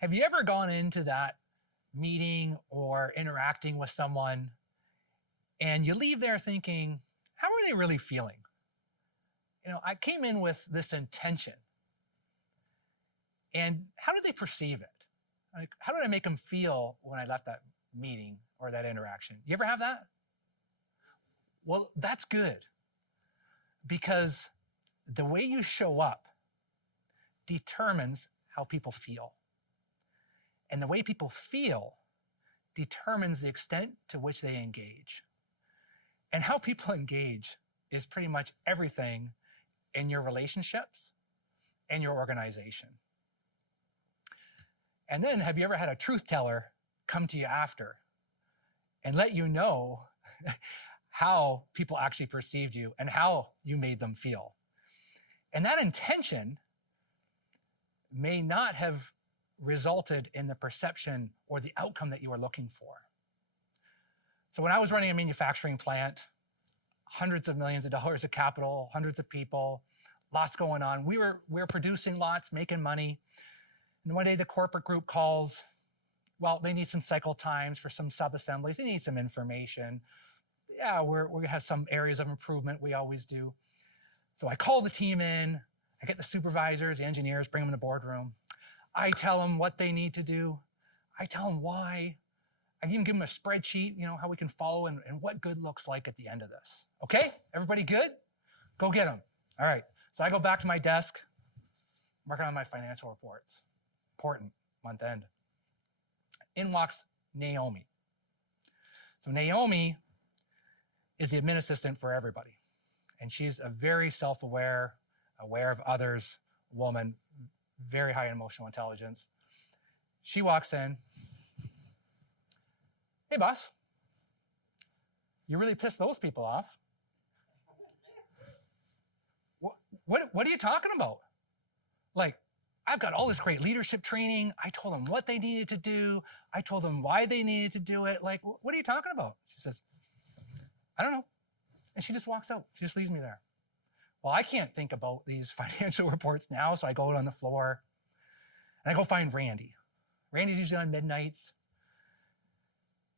Have you ever gone into that meeting or interacting with someone and you leave there thinking, how are they really feeling? I came in with this intention. And how did they perceive it? Like, how did I make them feel when I left that meeting or that interaction? You ever have that? Well, that's good, because the way you show up determines how people feel. And the way people feel determines the extent to which they engage. And how people engage is pretty much everything in your relationships and your organization. And then, have you ever had a truth teller come to you after and let you know how people actually perceived you and how you made them feel? And that intention may not have resulted in the perception or the outcome that you were looking for. So when I was running a manufacturing plant, hundreds of millions of dollars of capital, hundreds of people, lots going on. We were producing lots, making money. And one day the corporate group calls. Well, they need some cycle times for some sub-assemblies. They need some information. Yeah, we're going to have some areas of improvement. We always do. So I call the team in. I get the supervisors, the engineers, bring them in the boardroom. I tell them what they need to do. I tell them why. I even give them a spreadsheet, how we can follow and what good looks like at the end of this. Okay, everybody good? Go get them. All right, so I go back to my desk, working on my financial reports. Important, month end. In walks Naomi. So Naomi is the admin assistant for everybody. And she's a very self-aware, aware of others woman, very high emotional intelligence. She walks in. Hey, boss. You really pissed those people off. What are you talking about? Like, I've got all this great leadership training. I told them what they needed to do. I told them why they needed to do it. Like, what are you talking about? She says, I don't know. And she just walks out. She just leaves me there. Well, I can't think about these financial reports now, so I go out on the floor and I go find Randy. Randy's usually on midnights,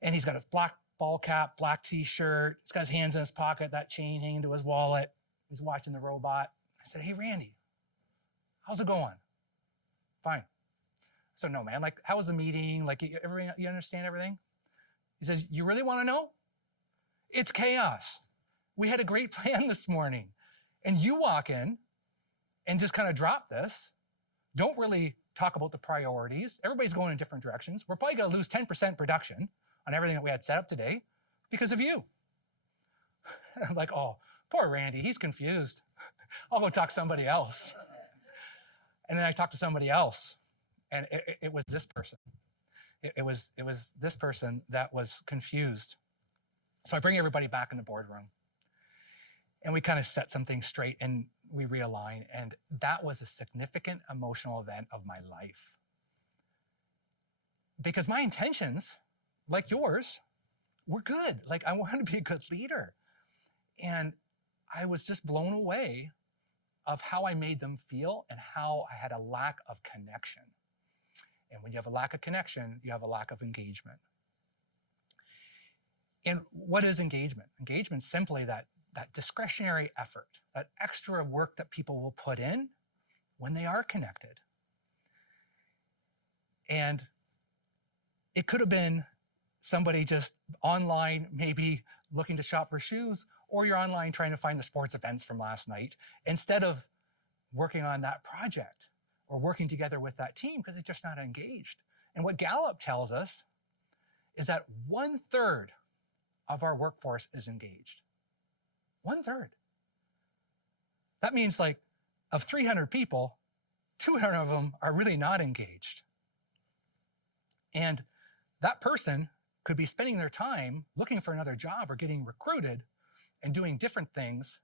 and he's got his black ball cap, black t-shirt. He's got his hands in his pocket, that chain hanging to his wallet. He's watching the robot. I said, hey, Randy, how's it going? Fine. So no, man, like, how was the meeting? Like, you understand everything? He says, you really want to know? It's chaos. We had a great plan this morning. And you walk in and just kind of drop this. Don't really talk about the priorities. Everybody's going in different directions. We're probably going to lose 10% production on everything that we had set up today because of you. I'm like, oh, poor Randy. He's confused. I'll go talk to somebody else. And then I talked to somebody else, and it was this person. It was this person that was confused. So I bring everybody back in the boardroom, and we kind of set some things straight, and we realign. And that was a significant emotional event of my life. Because my intentions, like yours, were good. Like, I wanted to be a good leader. And I was just blown away of how I made them feel and how I had a lack of connection. And when you have a lack of connection, you have a lack of engagement. And what is engagement? Engagement is simply that discretionary effort, that extra work that people will put in when they are connected. And it could have been somebody just online, maybe looking to shop for shoes, or you're online trying to find the sports events from last night instead of working on that project or working together with that team because they're just not engaged. And what Gallup tells us is that 1/3 of our workforce is engaged. 1/3. That means, like, of 300 people, 200 of them are really not engaged. And that person could be spending their time looking for another job or getting recruited and doing different things.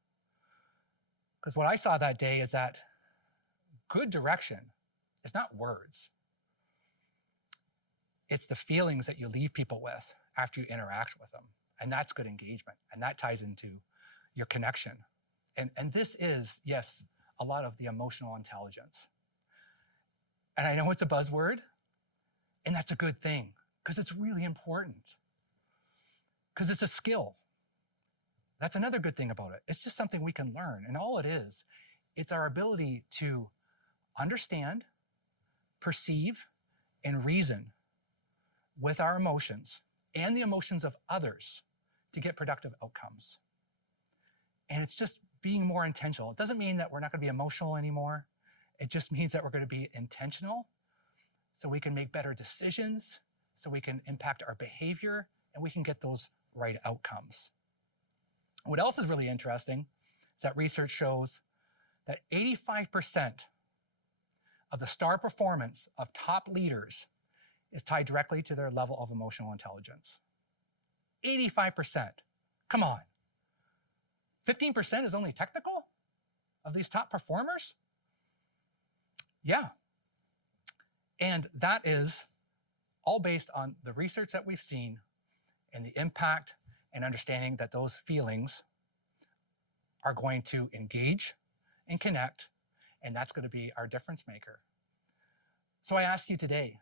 Because what I saw that day is that good direction is not words. It's the feelings that you leave people with after you interact with them. And that's good engagement. And that ties into your connection. And this is, yes, a lot of the emotional intelligence. And I know it's a buzzword, And that's a good thing because it's really important, because it's a skill. That's another good thing about it. It's just something we can learn. And all it is, it's our ability to understand, perceive, and reason with our emotions and the emotions of others to get productive outcomes. And it's just being more intentional. It doesn't mean that we're not going to be emotional anymore. It just means that we're going to be intentional so we can make better decisions, so we can impact our behavior, and we can get those right outcomes. What else is really interesting is that research shows that 85% of the star performance of top leaders is tied directly to their level of emotional intelligence. 85%. Come on. 15% is only technical of these top performers? Yeah. And that is all based on the research that we've seen and the impact and understanding that those feelings are going to engage and connect, and that's going to be our difference maker. So I ask you today,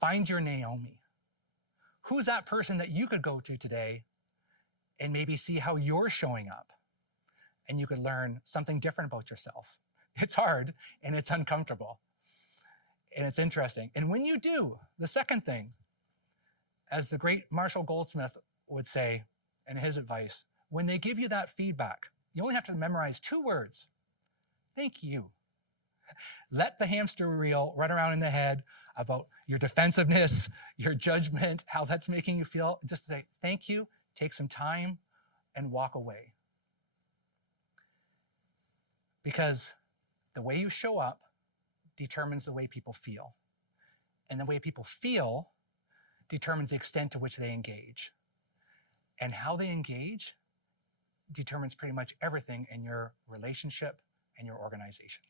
find your Naomi. Who's that person that you could go to today and maybe see how you're showing up? And you could learn something different about yourself. It's hard and it's uncomfortable and it's interesting. And when you do, the second thing, as the great Marshall Goldsmith would say in his advice, when they give you that feedback, you only have to memorize 2 words. Thank you. Let the hamster wheel run around in the head about your defensiveness, your judgment, how that's making you feel. Just say thank you, take some time, and walk away. Because the way you show up determines the way people feel. And the way people feel determines the extent to which they engage. And how they engage determines pretty much everything in your relationship and your organization.